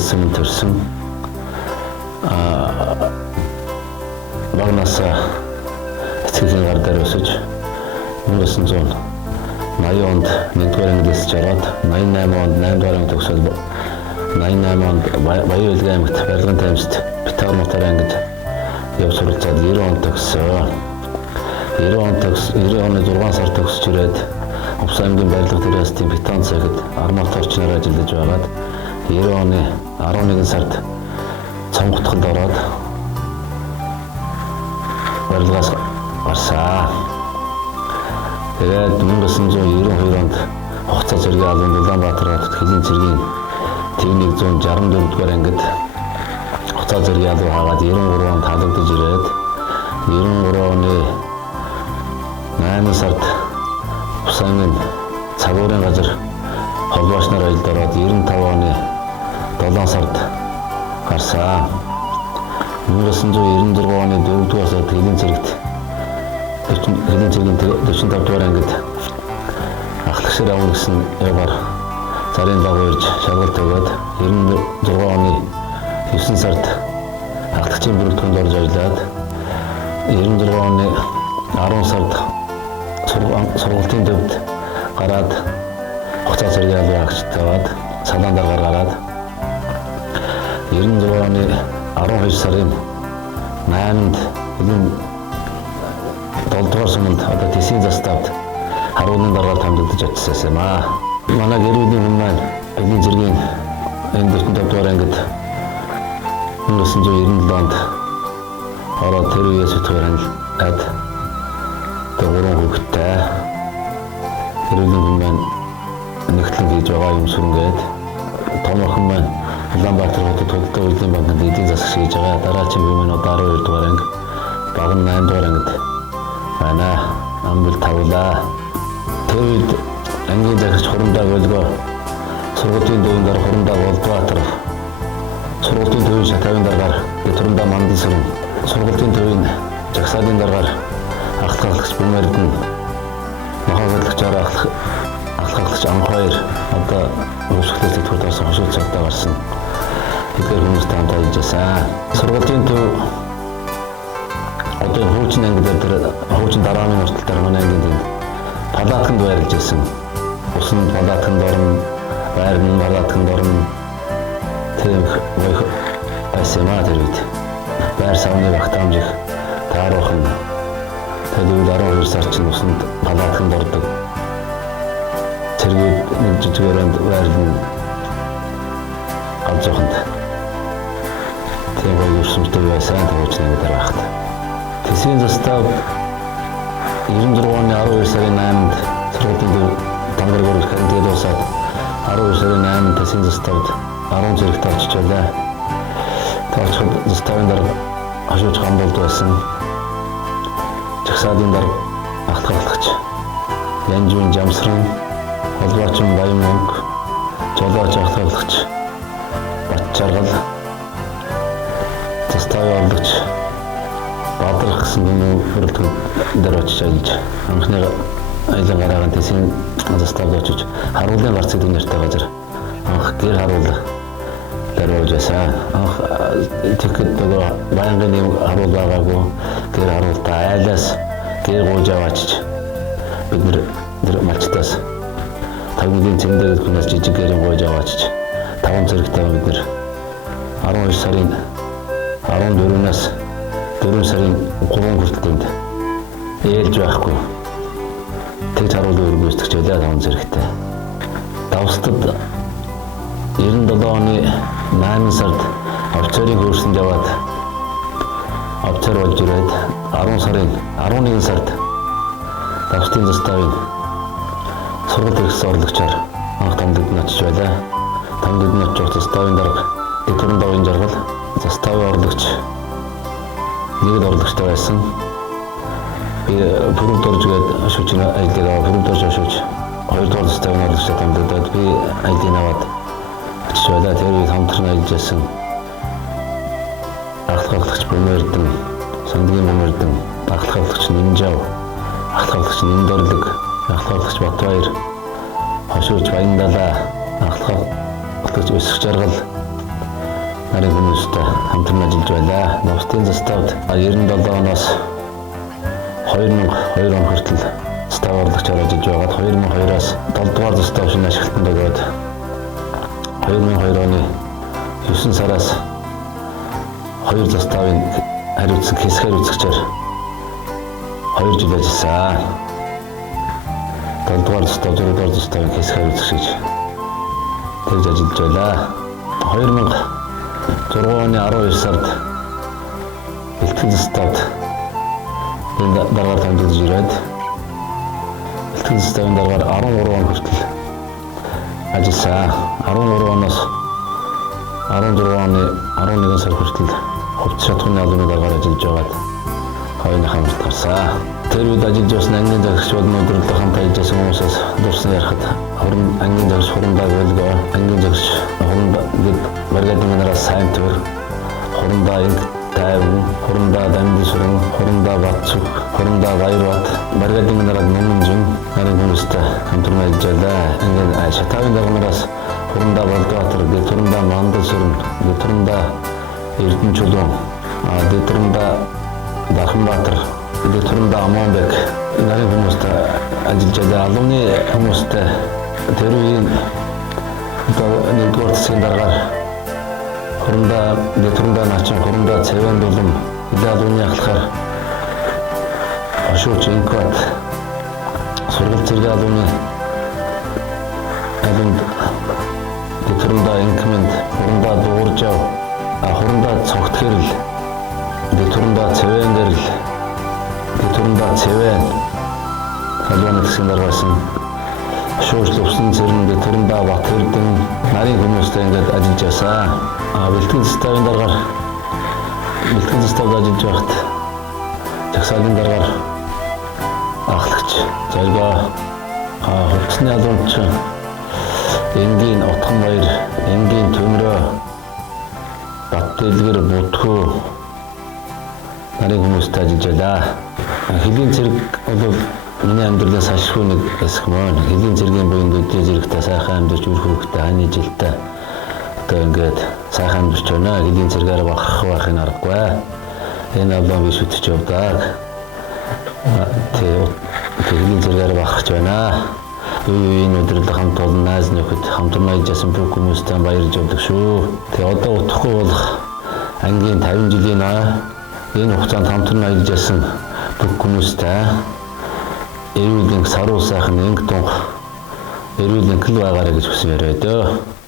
есімін төрсін. Бағнаса эцгийн гардар өсөж 1980 онд 1-р ангиас жаргаад 88 онд 8-р анги төгсөөд 88 онд Баян Улгийн аймагт барилгын таамжид Битар Мутар ангид явж суралцаад 90 онд төгссөн. 90 оны 6 сар төгсөж ирээд Увс аймгийн барилга дирекцийн бетон цагт армат орчноор ажиллаж байгаад 90 оны 11 сард цонготхонд ороод барилгаас гарсаа. Тэгээд 1992 онд хугацаа зэргийн албанд Улаанбаатар хотод Хөлийн цэргийн ТV 164-р ангид хугацаа зэргийн албан хаагаад 93 онд халагдаж ирээд 93 оны 8 сард Увс аймгийн цагуурын газар холбоочноор ажилд ороод 95 оны 7 сард гарсаа. 1996 оны 4-р сард Хөлийн цэргийн 45-р ангид ахлагшир авна гэсэн яваар зарын дагуу ирж шалгалт өгөөд 96 оны 9 сард ахлагчийн бүрэлдэхүүнд орж ажиллаад 96 оны 10 сард сургалтын төвд гараад хугацаа зэргийн албан агчид таваад салаан даргаар гараад 96 оны 12 сарын 8-нд Хөлийн 7-р суманд одоо Тэсийн заставд харуулын даргаар хамдагдаж очсон юм аа. Манай гэр бүлийн хүн маань Хөлийн цэргийн энэ 45-р ангид 1997 онд ороод тэр үеэс өтгөр анилаад гурван хүүхэдтэй гэр бүлийн хүн маань нэгтлэн хийж байгаа юм сүрнгээд том охин маань Улаанбаатар хотод Худалдаа Үйлдвэрийн банкнд эдийн засагч хийж байгаа. Дараагийн бие маань одоо 12 дугаар анги, баг нь 8 дугаар ангид байна. Амбил тавлаа. Тэр үед ангийн захирч Хурамдаа Болгоо, сургуулийн төвийн дараа Хурамдаа Болбаатар, сургуулийн төвийн шатавын дараагаар Хурамдаа Мандалсүрэн, сургуулийн төвийн жагсаалын дараагаар ахлагч Бумэрдэн, махаглагчаар ахлагч Анхаяр одоо өөрчлөлт төлөвт орсон хошууд цагдаа гарсан. Тэгэхээр хүмүүстэй хамт ажилласан. Сургуулийн төв одоо хуучин анги дээр хуучин дарааны хүртэл дараа манай ангийн палатканд байрлаж байсан. Усанд палатканд орно, байрны палатканд орно. Тийм байсан тэр үед. Байр савны багтаамжих тааруухан төлөв 12 сар чинь усанд палатканд ордог. Цэргүүд нэг жижигэрэнд байрлан авч яваханд тийм гоё өрсөлдөв байсан төвчний дээр багт. Тэсийн застав 96 оны 12 сарын 8-нд сургуулийн тангараг өргөх карантин дуусаад 12 сарын 8-нд Тэсийн заставд 10 зэрэгт очиж байлаа. Тооцоход заставын дараа хашууч гамболд байсан. Жагсаалын дараа ахлагч Янжвин Жамсрын холбоочин Баян мөнгө, жолооч ахлагч Батчаргал, заставын орлогч Бадрах гэсэн бүрэлдэхүүн дээр очиж ажиллаж анхны аялал гараагаан Тэсийн заставд очиж харуулын гарцыг нэртэй газар анх гэр харуул дөрөвж байсан. Анх тэгэхэд нөгөө байнгын юм харуул байгаагүй гэр харуултаа айлаас гэр гууж аваачиж бид нэр малчтаас тавгийн цэндээд хүнээс жижиг гэрийн гууж аваачиж 5 зэрэгтэй бид нэр 12 сарын 14-наас 4 сарын 3 хүртэл ээлж байхгүй тэгж харуулын өргөөсдөж байлаа 5 зэрэгтэй. Давстад 97 оны 8 сард офицерын хөрсөнд яваад офицер болж ирээд 10 сарын 11 сард Давстын заставын сургалт хэрэгсэл орлогчоор анх тамдад нь очиж байлаа. Тамдад нь очиж заставын дарга Дэвтэрэн давын жаргал заставын орлогч нэг орлогчтой байсан. Би бүрд орж гээд шүүжин аялдаг аваа бүрд орж шүүж 2 дугаар заставын орлогчтой тамдад би аялын аваад очиж байлаа. Тэр үед хамтран ажиллаж байсан. Ахлагч Бумэрдэн, Сандгийн Бумэрдэн, ахлагч Нинжав, ахлагч Ниндорлог, ахлагч Батбаяр, хошууч Баяндалаа, ахлагч Өсөх Жаргал, нарийн хүмүүстэй хамтран ажиллаж байлаа. Новостын заставд 97 оноос 2002 он хүртэл застав орлогчоор ажиллаж байгаад 2002-аас 7 дугаар застав шинэ ашиглалтанд өгөөд 2002 оны 9 сараас 2 заставын хариуцсан хэсэг хариуцагчаар 2 жил ажилласан. 7 дугаар застав, 4 дугаар заставын хэсэг хариуцагч гэж тэгж ажиллаж байлаа. 2006 оны 12 сард бэлтгэл заставд энэ дараагаар томилж ирээд бэлтгэл заставын дараагаар 13 он хүртэл ажилласан. 13 оноос 14 оны 11 сар хүртэл хувьд шатхууны албаны дараагаар ажиллаж байгаад хойны хамт гарсан. Тэр үед ажиллаж байсан ангийн загсч болон өдрөлтөд хамт ажилласан хүмүүсээс дурсан ярахад ангийн загсч хурандаа байлгаа, ангийн загсч хурандаа гээд баригдсан минераас сайн төр, хурандаа инг тайван, хурандаа дамжин сүрэн, хурандаа батцуг, хурандаа баярбат, баригдсан минерад нэмэнжин нарийн хүмүүстэй хамтран ажиллаа. Ангийн шатавын дараараас хурандаа Болдбаатар, хурандаа Мандал сүрэн, хурандаа Эрдэнэ чулуун, хурандаа Даханбаатар, хурандаа Амонбек нарийн хүмүүстэй ажиллаж байлаа. Алумны хүмүүстэй тэр үеийн нэгдүгээр засгийн дараагаар хурандаа Начин, хурандаа Цэвэн Дулам, алумны ахлахаар Ашууч Инкват, сургууль зэрэг алумны хурандаа Инкмент, хурандаа Дууржав, хурандаа Цогтгэрэл, хурандаа Цэвэн гэрэл, хурандаа Цэвэн алумны засгийн дараагаас Шууш Лувсан зэрэг хурандаа Батэрдэн нарийн хүмүүстэй ингээд ажиллаж байсан. Бэлтгэл заставын дараагаар бэлтгэл заставд ажиллаж байхад жагсаалын дараагаар ахлагч, зоргоо, хувцсны алуунч, энгийн Утганбаяр, энгийн Төмрөө, Батдэлгэр, Будхөө нарийн хүмүүстэй ажиллаж байлаа. Хэлийн цэрэг бол миний амьдралын салшгүй нэг хэсэг мөн. Хэлийн цэргийн буйнд үдээ зэрэгтэй сайхан амьдарч үр хөвгтэй ханы жилдээ одоо ингээд сайхан амьдарч байна. Хэлийн цэргээр бахархахын аргагүй. Энэ албан биш үтж явдаг. Хэлийн цэргээр бахарч байна. Энэ өдрөлд хамт олон найз нөхөд хамтран ажилласан бүх хүмүүстэй баярлж явдаг шүү. Тэгээ одоо утахгүй болох ангийн 50 жилийн энэ хугацаанд хамтран ажилласан бүх хүмүүстэй эрүүл сайхан инг тунх эрүүл инкл байгаарэ гэж хүсэж яриа дөө.